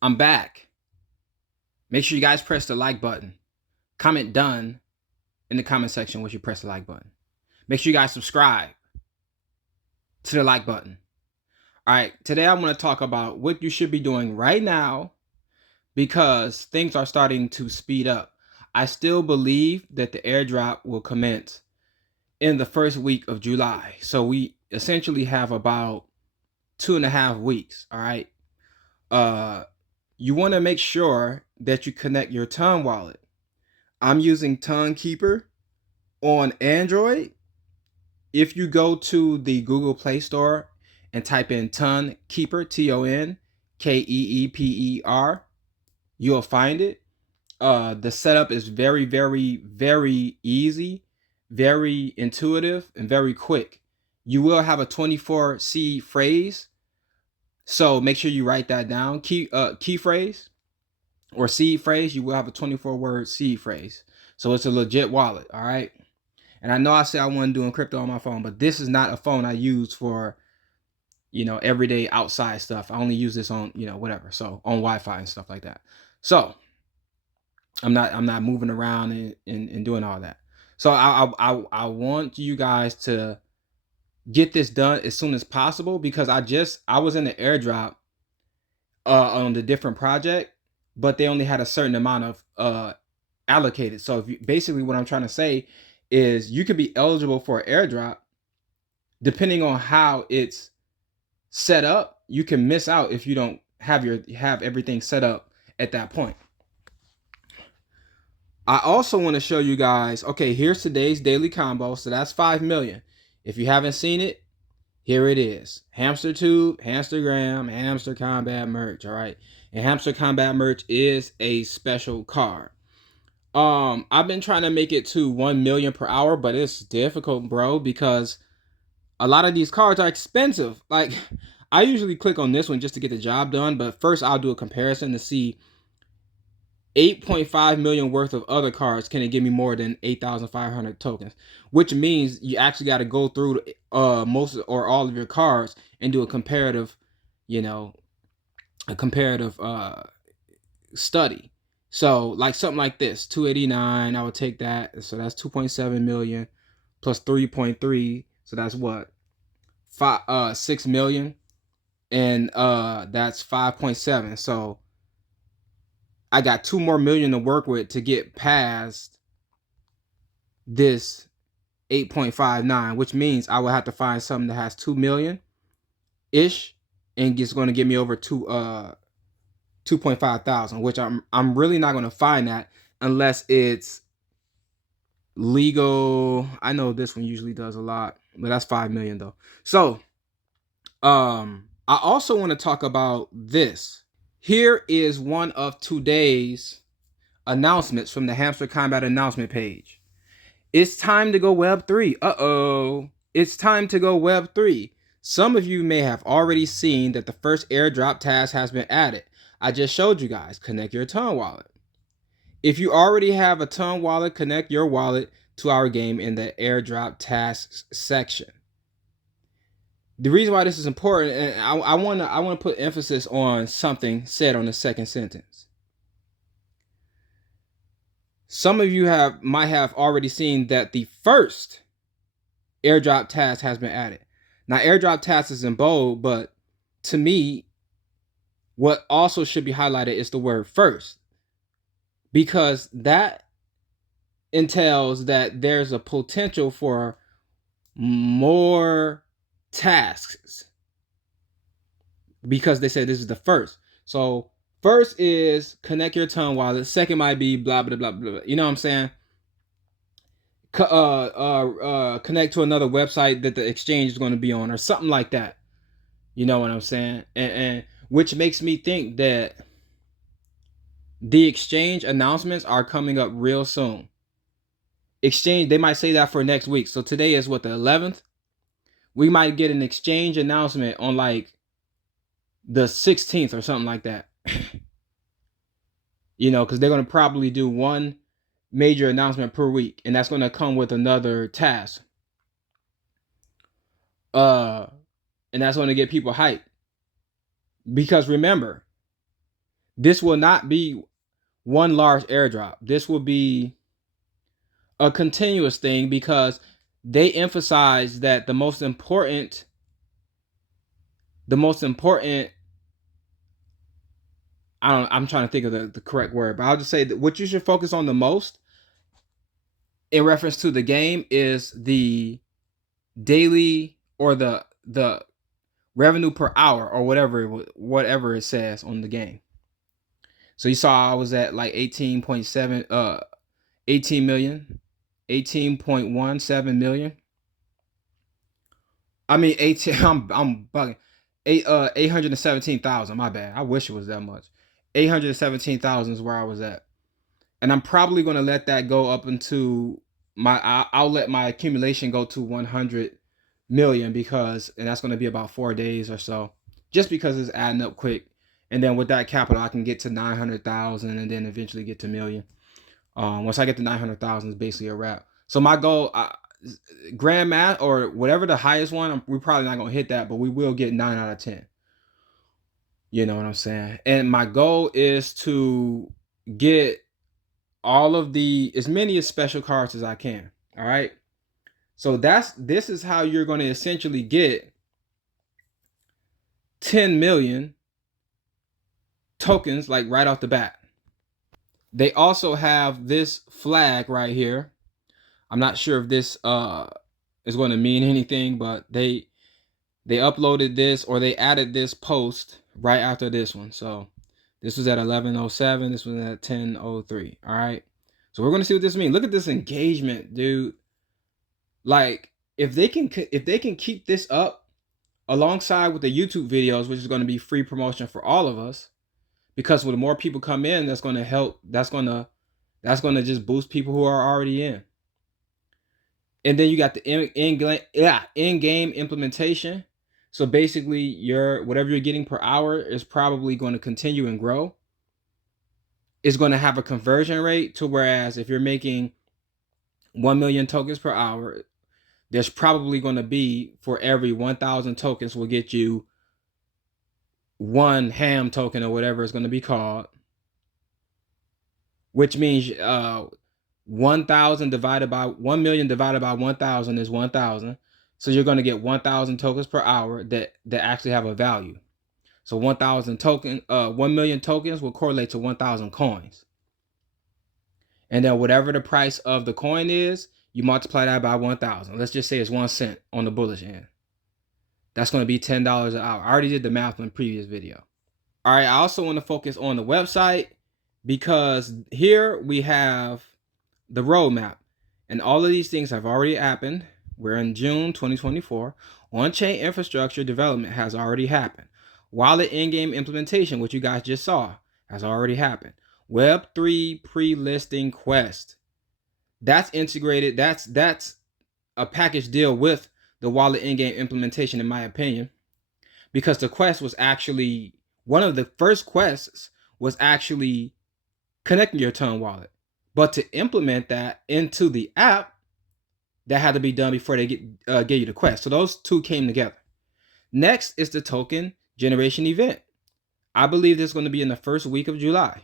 I'm back. Make sure you guys press the like button. Comment done in the comment section once you press the like button. Make sure you guys subscribe to the like button. All right, today I'm going to talk about what you should be doing right now because things are starting to speed up. I still believe that the airdrop will commence in the first week of July. So we essentially have about 2.5 weeks. All right. You want to make sure that you connect your Ton wallet. I'm using Ton Keeper on Android. If you go to the Google Play Store and type in Ton Keeper, TonKeeper, you'll find it. The setup is very, very, very easy, very intuitive, and very quick. You will have a 24 seed phrase, so make sure you write that down. Key phrase or seed phrase. You will have a 24-word seed phrase, so it's a legit wallet. All right. And I know I said I wasn't doing crypto on my phone, but this is not a phone I use for, everyday outside stuff. I only use this on, whatever. So on Wi-Fi and stuff like that. So I'm not moving around and doing all that. So I want you guys to get this done as soon as possible because I was in the airdrop on the different project, but they only had a certain amount of allocated. So basically what I'm trying to say is you could be eligible for an airdrop depending on how it's set up. You can miss out if you don't have everything set up at that point. I also want to show you guys, okay, here's today's daily combo. So that's 5 million. If you haven't seen it, here it is. Hamster Tube, Hamstergram, Hamster Kombat merch. All right. And Hamster Kombat merch is a special card. I've been trying to make it to 1 million per hour, but it's difficult, bro, because a lot of these cards are expensive. Like, I usually click on this one just to get the job done, but first I'll do a comparison to see 8.5 million worth of other cards. Can it give me more than 8,500 tokens? Which means you actually got to go through most or all of your cards and do a comparative, study. So like something like this, 289, I would take that. So that's 2.7 million plus 3.3. So that's what? 6 million. And that's 5.7. So I got 2 more million to work with to get past this 8.59, which means I will have to find something that has 2 million ish and it's going to get me over 2.5 thousand, which I'm really not going to find that unless it's legal. I know this one usually does a lot, but that's 5 million though. So I also want to talk about this. Here is one of today's announcements from the Hamster Kombat announcement page. It's time to go Web3. It's time to go Web3. Some of you may have already seen that the first airdrop task has been added. I just showed you guys, connect your Ton wallet. If you already have a Ton wallet, connect your wallet to our game in the airdrop tasks section. The reason why this is important, and I want to put emphasis on something said on the second sentence. Some of you might have already seen that the first airdrop task has been added. Now, airdrop task is in bold, but to me, what also should be highlighted is the word first, because that entails that there's a potential for more tasks because they said this is the first. So first is connect your Ton wallet. Second might be blah, blah, blah, blah. You know what I'm saying? Connect to another website that the exchange is going to be on or something like that. You know what I'm saying? And which makes me think that the exchange announcements are coming up real soon. Exchange, they might say that for next week. So today is what, the 11th? We might get an exchange announcement on like the 16th or something like that. Because they're going to probably do one major announcement per week, and that's going to come with another task. And that's going to get people hyped. Because remember, This will not be one large airdrop. This will be a continuous thing because they emphasize that the most important I'm trying to think of the correct word, but I'll just say that what you should focus on the most in reference to the game is the daily or the revenue per hour or whatever it says on the game. So you saw I was at like 18.7 18 million, 18.17 million. I mean 18 I'm bugging. 817,000, my bad. I wish it was that much. 817,000 is where I was at. And I'm probably going to let that go up into I'll let my accumulation go to 100 million and that's going to be about 4 days or so, just because it's adding up quick. And then with that capital, I can get to 900,000 and then eventually get to million. Once I get to 900,000, it's basically a wrap. So my goal, grand math or whatever the highest one, we're probably not going to hit that, but we will get 9 out of 10. You know what I'm saying? And my goal is to get all of as many special cards as I can. All right. So this is how you're going to essentially get 10 million tokens like right off the bat. They also have this flag right here. I'm not sure if this is going to mean anything, but they uploaded this or they added this post right after this one. So this was at 11:07. This was at 10:03. All right. So we're going to see what this means. Look at this engagement, dude. Like if they can keep this up alongside with the YouTube videos, which is going to be free promotion for all of us, because when more people come in, that's going to help. That's going to just boost people who are already in. And then you got the in-game implementation. So basically, whatever you're getting per hour is probably going to continue and grow. It's going to have a conversion rate to whereas if you're making 1 million tokens per hour, there's probably going to be for every 1,000 tokens will get you one ham token or whatever it's going to be called, which means 1,000 divided by 1 million divided by 1,000 is 1,000. So you're going to get 1,000 tokens per hour that actually have a value. So 1 million tokens will correlate to 1,000 coins. And then whatever the price of the coin is, you multiply that by 1,000. Let's just say it's 1 cent on the bullish end. That's going to be $10 an hour. I already did the math in the previous video. All right, I also want to focus on the website because here we have the roadmap. And all of these things have already happened. We're in June 2024. On-chain infrastructure development has already happened. Wallet in-game implementation, which you guys just saw, has already happened. Web3 pre-listing quest. That's integrated. That's a package deal with the wallet in-game implementation, in my opinion, because the quest was actually one of the first quests was actually connecting your Ton wallet. But to implement that into the app, that had to be done before they gave you the quest. So those two came together. Next is the token generation event. I believe this is going to be in the first week of July,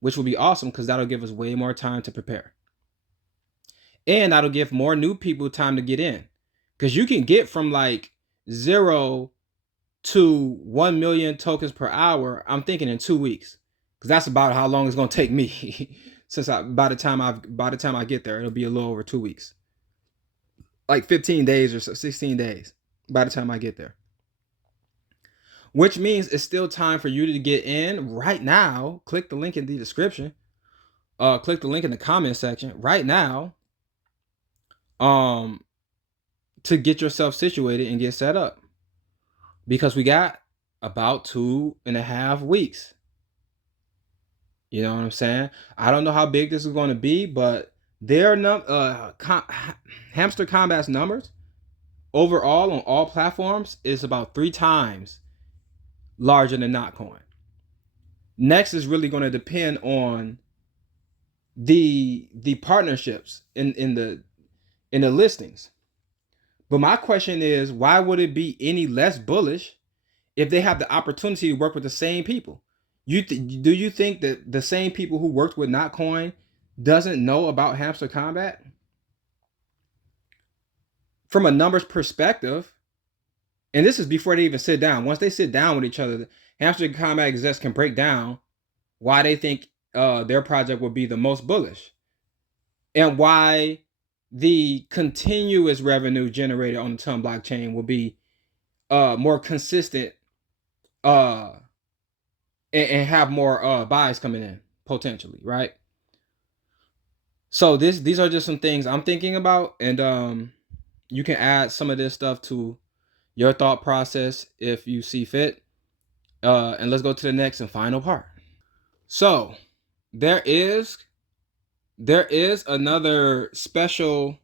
which will be awesome because that'll give us way more time to prepare. And that'll give more new people time to get in. Because you can get from like 0 to 1 million tokens per hour, I'm thinking in 2 weeks. Because that's about how long it's going to take me. Since by the time I get there, it'll be a little over 2 weeks. Like 15 days or so, 16 days by the time I get there. Which means it's still time for you to get in right now. Click the link in the description. Click the link in the comment section right now. To get yourself situated and get set up. Because we got about 2.5 weeks. You know what I'm saying? I don't know how big this is going to be, but their Hamster Kombat's numbers overall on all platforms is about 3 times larger than Notcoin. Next is really going to depend on the partnerships in the listings. But my question is, why would it be any less bullish if they have the opportunity to work with the same people? Do you think that the same people who worked with Notcoin doesn't know about Hamster Kombat? From a numbers perspective, and this is before they even sit down. Once they sit down with each other, the Hamster Kombat execs can break down why they think their project will be the most bullish, and why the continuous revenue generated on the Ton blockchain will be more consistent uh, and have more buys coming in potentially, right? So these are just some things I'm thinking about, and you can add some of this stuff to your thought process if you see fit. And let's go to the next and final part. So there is another special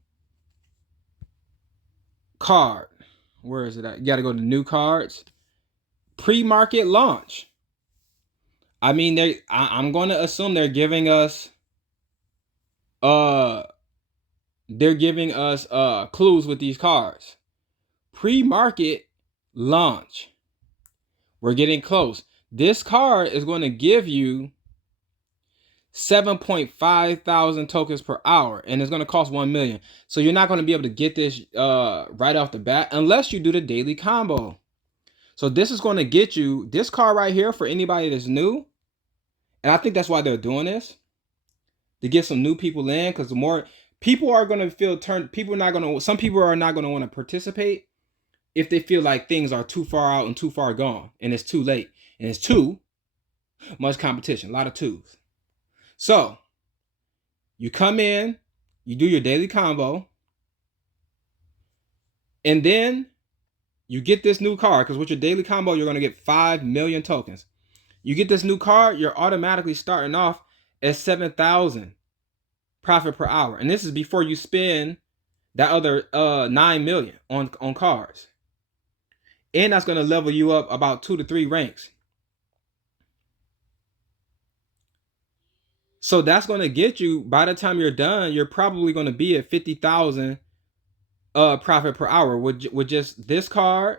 card. Where is it at? You got to go to new cards. Pre-market launch. I mean, I'm going to assume they're giving us clues with these cards. Pre-market launch. We're getting close. This card is going to give you 7.5 thousand tokens per hour, and it's going to cost 1 million. So you're not going to be able to get this right off the bat unless you do the daily combo. So this is going to get you this card right here for anybody that's new. And I think that's why they're doing this, to get some new people in, because the more people are going to feel turned, some people are not going to want to participate if they feel like things are too far out and too far gone and it's too late and it's too much competition, a lot of twos. So you come in, you do your daily combo, and then you get this new card, because with your daily combo, you're going to get 5 million tokens. You get this new card, you're automatically starting off at 7,000 profit per hour. And this is before you spend that other 9 million on cards. And that's going to level you up about 2 to 3 ranks. So that's going to get you, by the time you're done, you're probably going to be at 50,000 profit per hour with just this card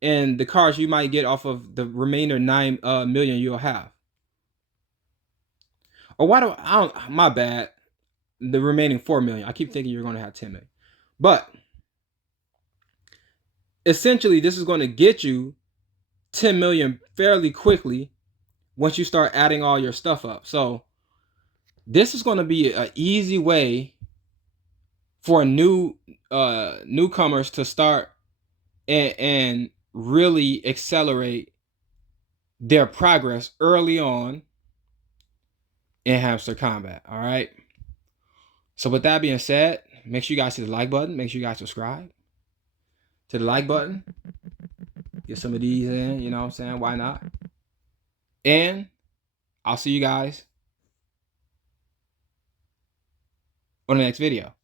and the cards you might get off of the remainder 9 million you'll have. Or my bad, the remaining 4 million. I keep thinking you're going to have 10 million. But essentially, this is going to get you 10 million fairly quickly once you start adding all your stuff up. So this is going to be an easy way for newcomers to start and really accelerate their progress early on in Hamster Kombat. All right. So with that being said, make sure you guys hit the like button. Make sure you guys subscribe to the like button. Get some of these in, you know what I'm saying? Why not? And I'll see you guys on the next video.